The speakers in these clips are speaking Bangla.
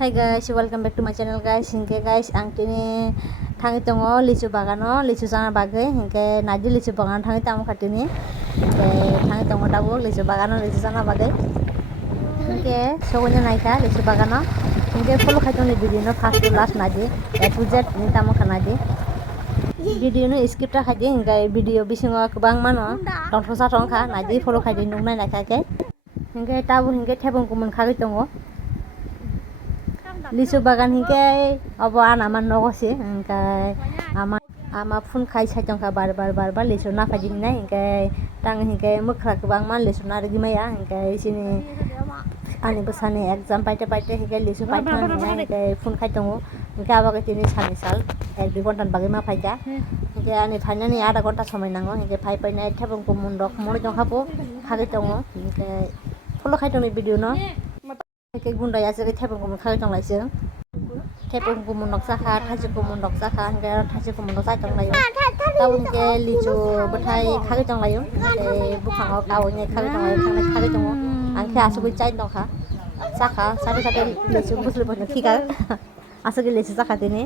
Hi guys, welcome back to my channel guys. Hingke guys, ang tini tangi tongo licho bagano, licho sana bagai. Hingke naji licho bagan tangi tamo katini. Hingke tangi tongo dabu licho bagano, licho sana bagai. Hingke sogonya naika licho bagano. Hingke follow kaitong ni video no first to last naji. To Z ni tamo kanaji. Video no skip ta kaji hingke video bisingo kubang mano. Tong thosa tongka naji follow kaji nungna naika ke. Hingke tabu hingke tebong kumun kagi tongo. Licho bagan hingke abo anaman nogosi hingke ama phun khai saitongka bar licho na phajini na hingke tang hingke mukra kubang man licho na rigimaya hingke sini ani bosani exam paite hingke licho paitang hingke phun khai tongo hingke abake tini sani sal 1-2 ঘন্টার বাগে মা ফাইজা hingke ani phainani আধা ঘন্টা সময় নাঙ্গো hingke ফাইপাইনাই thebong kumundok moni jongkhapo khagi tongo hingke follow khaitongni video no hingke gundai asake thebong kumun khagi tonglaisyo thebong kumun noksakha thaji kumun noksakha hingke thaji kumun noksai tonglayo tau hingke licho bothai khagi tonglayo hingke bukhango kauni khagi tonglayo thangnai khagi tongo angke asugui chai tongkha sakha sate licho busli bono khikar asage licho sakha tini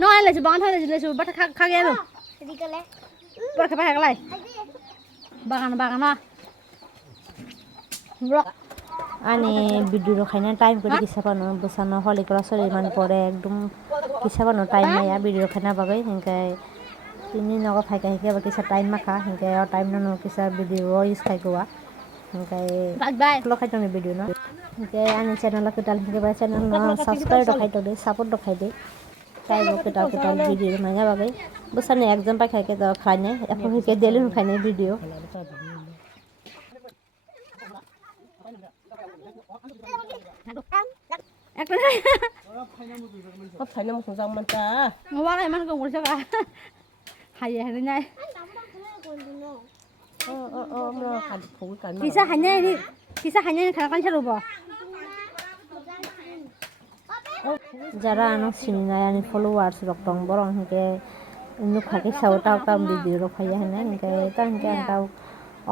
no ai licho bagan thai licho bothai khagi alo dikale borkha pa haglai bagan na vlog ani video khaina time kori kisapano busano holi kora sori man pore ekdom kisapano time maya video khaina bagai hingke tini nogo phaika hingke ba kisa time makha hingke o time no kisa video is khaigoa hingke vlog khaitoni video no hingke ani channel ketal hingke ba channel no subscribe do khaito de support do khaide taibo ketal video maya bagai busani exam pa khaike to khaine epo hingke daily khaine video có phải nó một dòng mình ta ngô bác này mang cùng một chỗ cả hay vậy hay nhai nó hạt phủ cảnh kisah hanya ini karena kan seru boh jara anak sini na yani followers rok tong borong hingke nuk khake sauta tam video rok phaya hene hingke hingke antau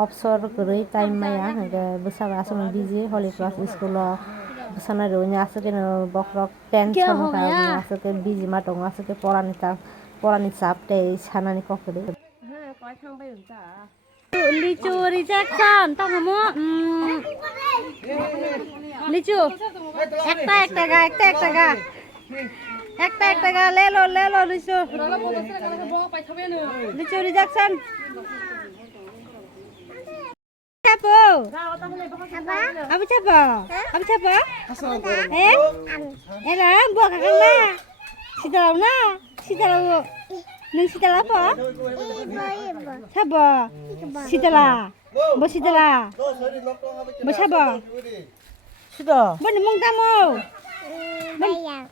offshore gurui time maya hingke busaba asung busy holy class school busana ronya asake no bokrok tension ka asake busy ma tong asake porani sap te sanani kokre có thang bay ủng trả licho rejection tong mo licho একটা ga lelo licho rejection Apa? Apa capa? Elah, buat kakak na. Sitalau. Neng sitalau apa? Capa? Sitalau. Bos sitalau. Bos capa? sudah Bos ni mung tamu. Bayang.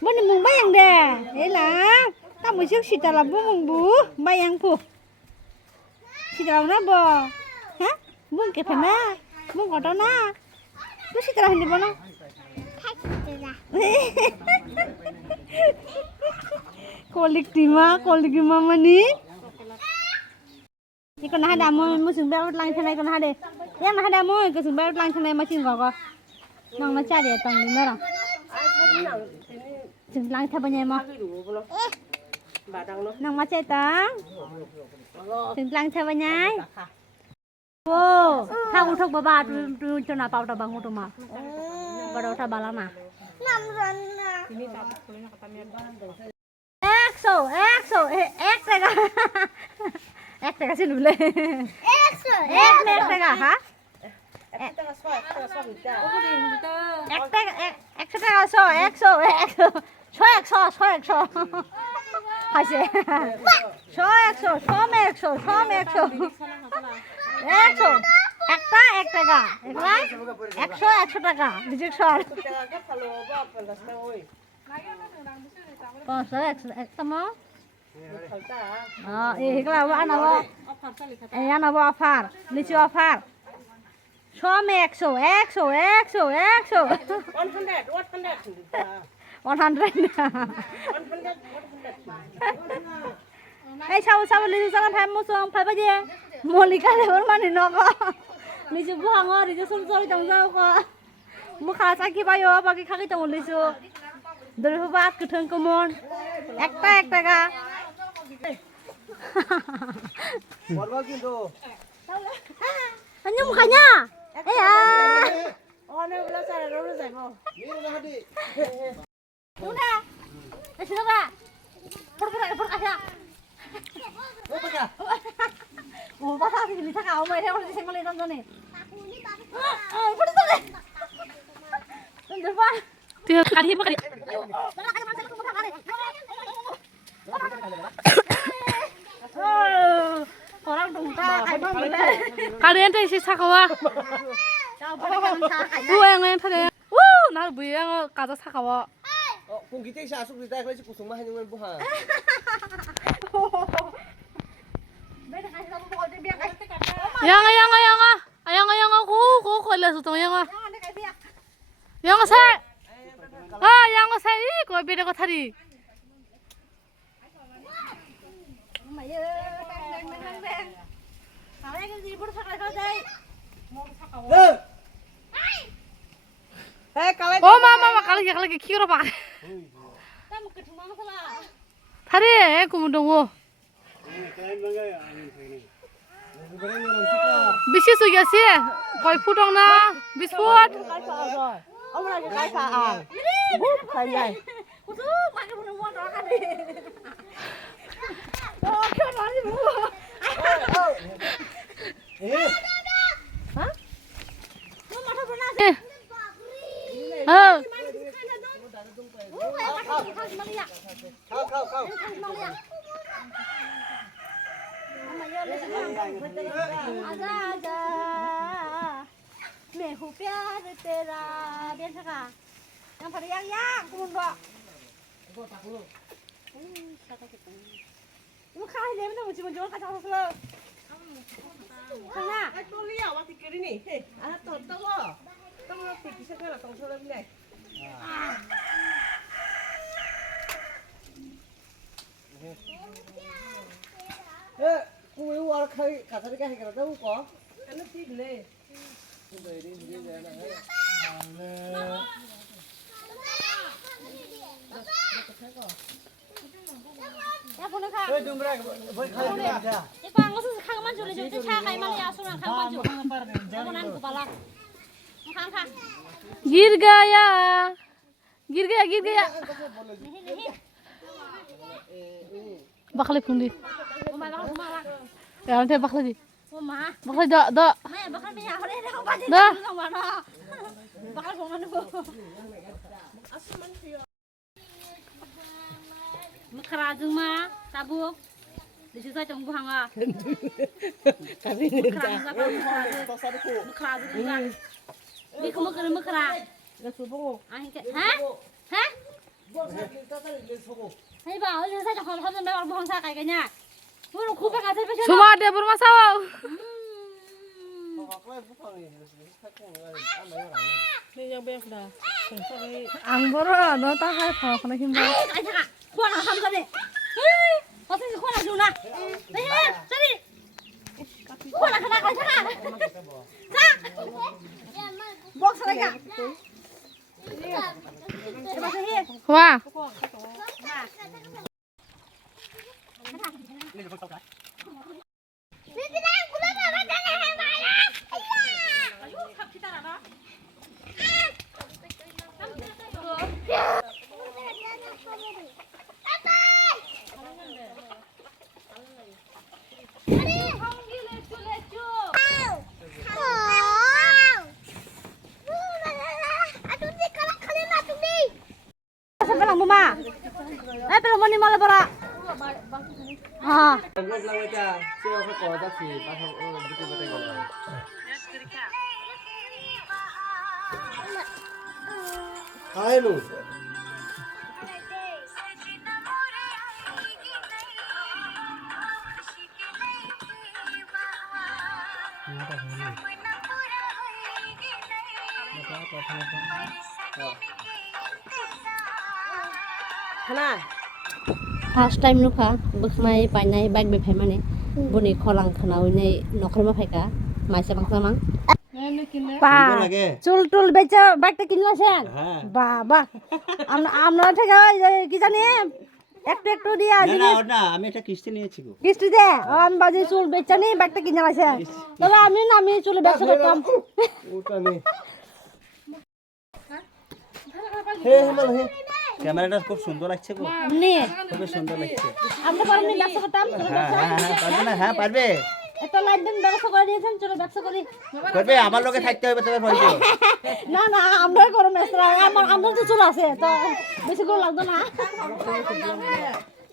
Bos ni mung bayang deh. Elah, tamu siapa sitalau mung bu bayang pu. Sitalau na bo, hah? Mung ke pernah, mung kau tahu na? Lu sitalau hindi bono? Kolik lima mani. Ikon nah ada mo musim baru lang sana ikon nah ada. Yang nah ada mo musim baru lang sana macam kau. Nang macam dia tang di mana? Lang siapa mo? Nang macam tang. Lang siapa nyai? Oh, thang uthok baba tu chona pau ta bang utuma. Bado ta balama. Exo, ek tega sini boleh. Ek tega, ha? Ek tega so. Hasil. Exo. Ek tega. Ekso taka. Rejection. Ekso mo? Ikla ana bo offer. Licho offer. Some exo. 100. Hey, sao licho jangan tham musong phai ba je. Molika le bor mani no ko. Licho buang ngor licho sum sori tong jao ko. Mokha साखि बायो बाकी खाखि दङ लिसु दरहोबा गोथों कमन एकटा एकटागा বলবা কিন্তু 안녕 가냐 에야 오늘 올라가라 올라가자 뭐 누나 시작아 포르포르 가자 오빠가 오 바사 지금 차가 오면 해 오늘 생각을 했던 전에 포르포르 좀 봐. 뒤에 가리 해봐 가리. orang 동다 가리한테 시 차가워. 부엉에 파래. 우 나를 부엉 가자 차가워. 공기 때 샤숙 리다 그래서 구성만 하는 건 뭐하 양아 고 걸려서 또 양아 살. 양아 살 이거 비례가 타리. 마마 갈게 키로 봐. 타리 구문동호. 비시수 야시 거의 푸동나 비스포트. 어머나 cái khả ảng hút khả nhảy mẹ hụp ya được tê ra bên thằng à yang phải yang cũng được 이거 가야 되면 뭐 지금 저거 가져와서 슬러 하나 또 리야 와티 그리니 아 또 떠워 떠워 그 시작하나 동서럽네 cô yêu qua khơi cả cái cái cái đâu có nó tin lên về đi về này 야 보내 가. 왜 좀 그래 왜 가야 돼? 이거 안 가서 가만 줄래 좀 차 가이 말이야 소랑 가만 줄. 보난 거 봐라. 가. गिर गया bakli pundi ya nanti bakli dah Mekerajeng mah tabuk disusa jeng buhanga kami mekerajeng di kemukeun mekera hah Hei bảo disusa jeng hon hon orang buhang sa kayak nya Burung kuping asal pesen semua ada bermasalah ang boro no ta hai pha khana kim ba ai thaka khoan ham sa đi có thể khoan là dùng nè đây he ra đi khoan là khana kai thaka ra box ra cả khoa Mama, belum mau malah bara. Lang aja, siapa kau kau tak sih, pasang betul betul kau. Hai lu. First time nuka bekmai painai bag be phai mane boni kholang khanawi nei nokhor ma phaika maisa bangsa mang সুন্দর লাগে চুল টুল বেচা বাইকটা কিনলেছেন হ্যাঁ বাবা আমরা থেকে কি জানি একটু একটু দিয়া না আমি একটা কিস্তি নিয়েছি গো কিস্তিতে আমি বাজে চুল বেচা নি বাইকটা কিনে লাইছে তবে আমি চুলে ব্যবসা করতাম ওটা নে হে হেমাল হে ক্যামেরাটা খুব সুন্দর লাগছে গো নে খুব সুন্দর লাগছে আমরা পারবো ব্যবসা করতাম পারবে না হ্যাঁ পারবে একটা লাইট দেন ব্যবসা করে দিয়েছেন চলো ব্যবসা করি করবে আমার লগে থাকতে হবে তবে হইবে না আমরা করো মেসরা আমার তো চুল আছে তো বেশি করে লাগতো না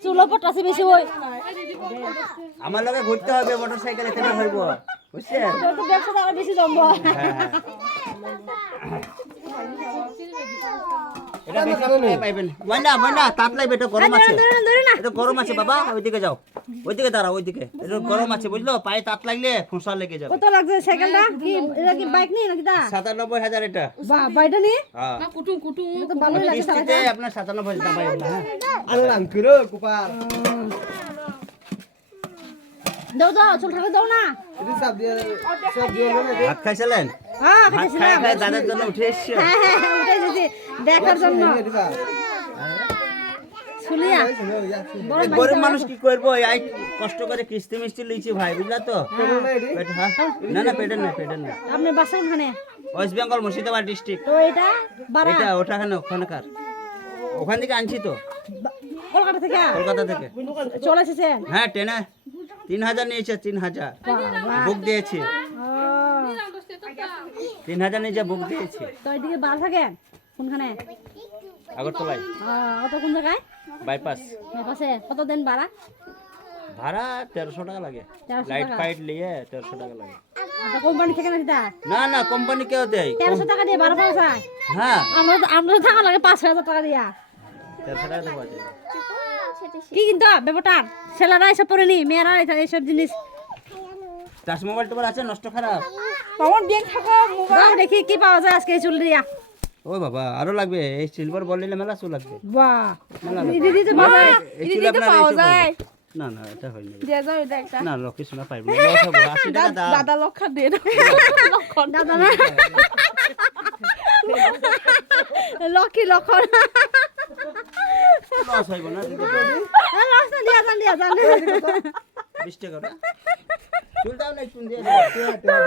চুলো পটাছে বেশি ওই আমার লগে ঘুরতে হবে মোটরসাইকেলে তেমন হইব বুঝছেন তো ব্যবসা আরো বেশি জমবো এটা বেশি পাইবেন ময়না তাপ লাগবে এটা গরম আছে এটা গরম আছে বাবা ওইদিকে যাও ওইদিকে দাঁড়াও ওইদিকে এটা গরম আছে বুঝলো পায়ে তাপ লাগলে ফুঁসা লেগে যাবে কত লাগছে সাইকেলটা কি এটা কি বাইক নেই নাকি তা 97000 এটা বাহ বাইটা নি হ্যাঁ না কুটুম তো ভালো লাগে কিস্তিতে আপনার 97000 দাম পাবেন না আরে রাম কিরো কুপার দাও চুল ঠাকে দাও না এদি সব দিয়ে না ভাত খাইছিলেন হ্যাঁ ভাত খাই দাদার জন্য উঠে এসেছি উঠে যেতে দেখার জন্য শুলিয়া গরিব মানুষ কি করবো এই কষ্ট করে কিস্তি মিষ্টি লিছি ভাই বুঝলা তো না পেটের না আপনি বাসা ওখানে ওয়েস্ট বেঙ্গল মুর্শিদাবাদ ডিস্ট্রিক্ট তো এটা বাড়া এটা ওখানকার ওখান থেকে আনছি তো কলকাতা থেকে চলে এসেছেন হ্যাঁ ট্রেনে 3000 নিয়েছে 3000 বুক দিয়েছি 3000 নিয়েছে বুক দিয়েছি তো এদিকে বার থাকেন কোনখানে আগরতলায় অত কোন জায়গায় বাইপাস কত দেন ভাড়া 1300 টাকা লাগে 1300 লাইট টাকা। ফাইট নিয়ে 1300 টাকা লাগে কোম্পানি থেকে নাকি তা না কোম্পানি কেউ দেয় 1300 টাকা দিয়ে ভাড়া পাওয়া যায় হ্যাঁ আমরা থাকা লাগে 5000 টাকা দিয়া 1300 টাকা দেওয়া যায় কি কিন্তু ব্যাপারটা ছেলেরা এসব পরে নি মেয়েরা এইসব জিনিস টাচ মোবাইল টোবাইল আছে নষ্ট খারাপ আমার ব্যাগ থাকা মোবাইল দেখি কি পাওয়া যায় আজকে চুল দিয়া ও বাবা আরো লাগবে এই সিলভার বল নিলে মেলা চুল লাগবে বাহ মেলা দিদি তো বাবা এই চুল আপনার পাওয়া যায় না এটা হয় না দিয়া যাও এটা একটা না লক্ষ্মী সোনা পাইব না লস হবে 80 টাকা দাম দাদা লক্ষা দে দাদা না লক্ষী লক্ষ লস হইব না দিদি লস না দিয়া যান 20 টাকা না চুল দাও না চুল দিয়ে 20 টাকা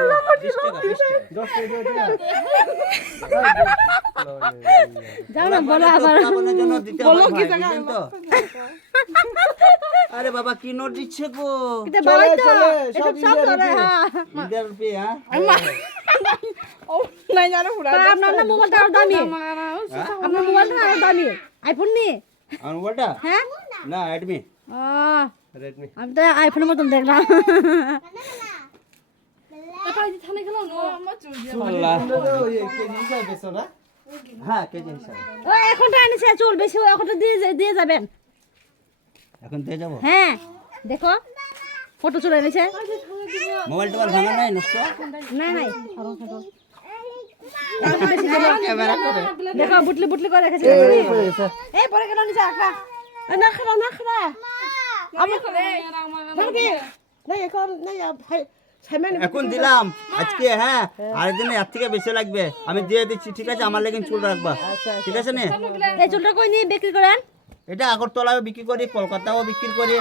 10 টাকা যাও না বলো আবার আপনার জন্য দিতে হবে ভাই বুঝেন তো আরে বাবা কি নোট দিচ্ছে গো এটা বাবাই তো এসব সব ধরে হ্যাঁ ইন্ডিয়ার রুপিয়া ও নাই জানো পুরা আপনার না মোবাইলটা আরো দামি আপনার মোবাইলটা আরো দামি আইফোন নি আর মোবাইলটা হ্যাঁ না Redmi রেডমি আমি তো আইফোনের মতন দেখলাম আল্লাহ ওই কেজি হিসাবে বেচো না হ্যাঁ কেজি হিসাব ও এখনটা আনিছে চুল বেশি এখনটা দিয়ে যাবেন এখন দিয়ে যাবো হ্যাঁ দেখো কত চুল এনেছে মোবাইল টোবাইল ভাঙা নাই নষ্ট নাই ক্যামেরা করে দেখো বুটলি করে রেখেছে এই পরে কেন নিছে আখা না খরা আমি কি নাই এখন নাই এখন দিলাম আজকে হ্যাঁ আরেকদিন এর থেকে বেশি লাগবে আমি দিয়ে দিচ্ছি ঠিক আছে আমার লেগে চুল রাখবা ঠিক আছে নে এই চুলটা কই নিয়ে বিক্রি করেন এটা আগরতলাও বিক্রি করি কলকাতাও বিক্রি করি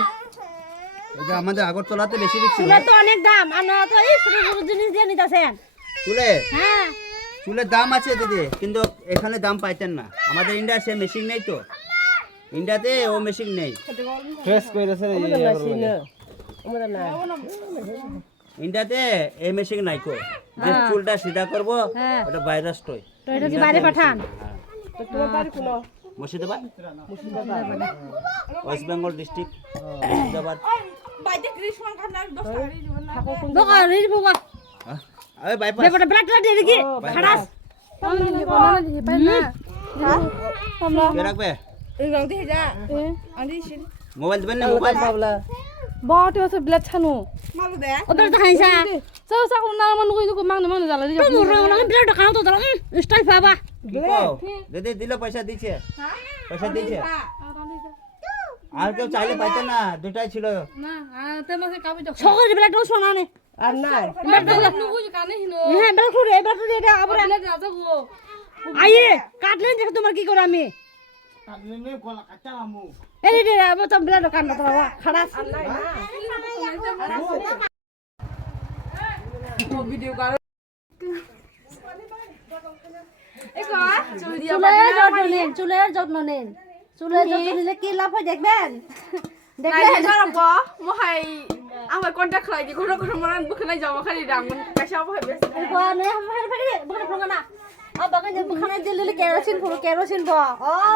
এটা আমাদের আগরতলাতে বেশি বিক্রি চুলের তো অনেক দাম আপনারা তো এই ছোট ছোট জিনিস দিয়ে নিতেছেন চুলে হ্যাঁ চুলের দাম আছে দিদি কিন্তু এখানে দাম পাইতেন না আমাদের ইন্ডিয়া সে মেশিন নেই তো ইন্ডিয়াতে ও মেশিন নেই ফ্রেশ কইরাছে ইন্ডিয়াতে এই মেশিন নাই কো যে চুলটা সিধা করব ওটা ভাইরাস টয় তো এটা কি বাইরে পাঠান তো তোমার বাড়ি কোন মুর্শিদাবাদ ওয়েস্ট বেঙ্গল ডিস্ট্রিক্ট মুর্শিদাবাদ বাইতে কৃষ্ণ কান্নার 10 টাকা দিবেন না দোকান রিজ ভুগা আরে বাইপাস বেটা ব্ল্যাক লাইট দিয়ে কি খারাস কে রাখবে এই গাও দিয়ে যা আদি শিন মোবাইল দিবেন না মোবাইল বাবলা বাটি আছে ব্লেড ছানো মাল দে ও বেটা খাইছা সব সাকু না মান কই মাংনে রালা দি তো মোর না ব্লেড খাও তো স্টাইল পাবা দিদি দিলে পয়সা দিছে পয়সা দিছে আর কেউ চাইলে পাইতো না, দুটাই ছিল। না তেমাকে কাবি দাও সকল বেলা তো শোনা নে আর নাই নুকু কানে হিনো হ্যাঁ বেলা খুঁড়ে এবার তো এটা আবার ব্লেড রাজা গো আইয়ে কাটলেন দেখো তোমার কি করে আমি এই রে আবার তো বেলা দোকান না তো খারাপ ভিডিও কর চুলের যত্ন নেন চুলের যত্ন নিলে কি লাভ হয় দেখবেন দেখবেন মহাই আমার কন্টাক্ট খাই দি ঘর ঘর মারান বখনাই যাওয়া খালি রামন কাশা হয় বেশ নে বখনা ফঙ্গনা বখনা যে বখনা দিলে কেরোসিন ব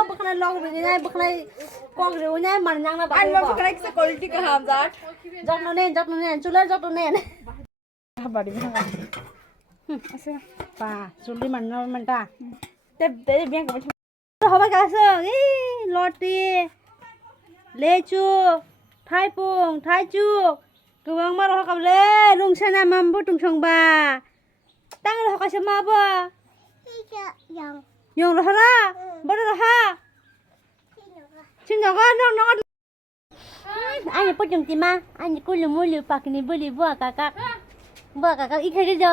বখনা লগ রে নাই বখনা কং রে নাই মান জাংনা বা আইবা বখনা কি কোয়ালিটি কা হাম জাট যত্ন নেন চুলের যত্ন নেন বাড়ি ভাঙা আছে পা চুলি মানটা তে বিয়া কবে হবে কাছে এই লটি লেচু থাইপুং থাইচুক গোबां मार हकाबले रुंसाना मामबो तुंसंबा तांग हकासे माबा yang rahara bodo raha sinjaga nong anh có chừng ma anh có lùm mua lùm bạc này bơi vua kakak ít hay đi giờ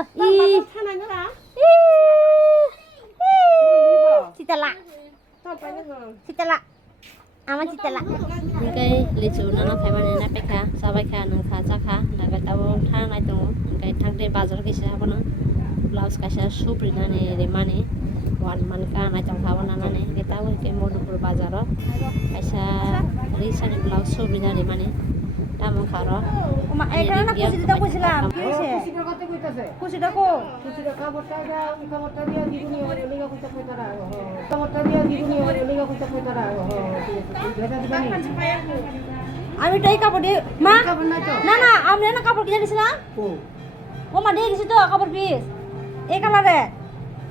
citala ama citala những cái lịch sử nó phải mang đến nắp kha sao vậy kha nâng kha chắc kha là cái tao thang này tao cái thang đây bazar cái sao nó blouse cái sao super này để mà này wan man ka na chong kha wana na ne cái tao cái modupur bazar ro cái sao risa ni blouse super na để mà này tamo kha ro ma এখানে না কুচি দিতে কইছিলাম কি হইছে কুচিটা কত কইতাছে কুচিটা কো কুচিটা কাবরটা দিয়া দিগুনি ওরে লেগা কইতা কইতারা কাবরটা দিয়া দিগুনি ওরে লেগা কইতা কইতারা এটা দিবানি আমি তাই কাপড় দি মা না না আমি না কাপড় কিনে দিছিলাম ও মা দিয়ে গেছি তো কাপড় পিস এই কালারে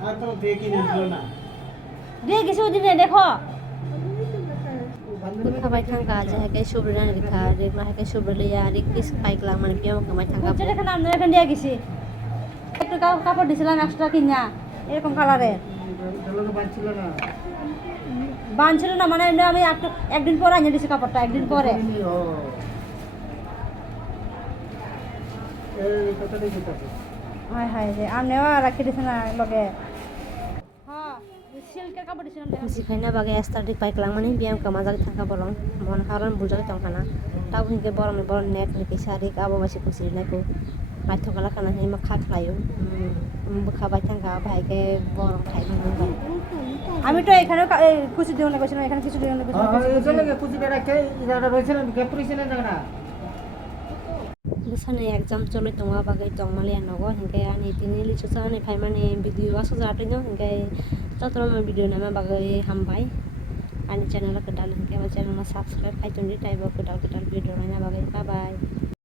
আর তো দেখি না না দিয়ে গেছি ওই দিনে দেখো খাবাই থাকা যে cái সুবরা রেখা রেখা cái সুবরলিয়া রে কিস পাইক লা মানে পিও কামাই থাকা কোচে এখানে আমরা এখানে দিয়ে গেছি একটু কাপড় দিছিলাম এক্সট্রা কিনা এরকম কালারে দলকে বাঁচছিল না বানছিল না মানে আমি একদিন পরে আনিয়ে দিছি কাপড়টা একদিন পরে এই কথাটা কইতাছে হায় হায় রে আমনেও রাখি দিছ না লগে হ্যাঁ সিল্কের কাপড় দিছিলাম খুশি খাইনা বাগে এস্তাটিক পাইকলাম মানে বিয়াম কামা জাগে থাকা বলং মন হারন বুঝাকে তংখানা তাও হিকে বড় নেট নিকে সারি আবো বাসি খুশি নাইকো মাইথকালা খানা হে मा খাখলায়ো বখাবাই থাকা ভাইকে বড় খাই না আমি তো এখানে খুশি দিও না কইছিলাম এখানে কিছু দিও না কইছিলাম এই চলে খুশিটা রাখে ইদারা রইছে না ক্যাপ্রিসে না জানা Bukan exam colo tunggu bagai tong malia nogo hingga ani tini licho chamani faimani video aso jatuhnya hingga cotro video nama bagai hambai ani channel kedal hingga channel subscribe kai tundi type kedal video nanya bagai bye bye.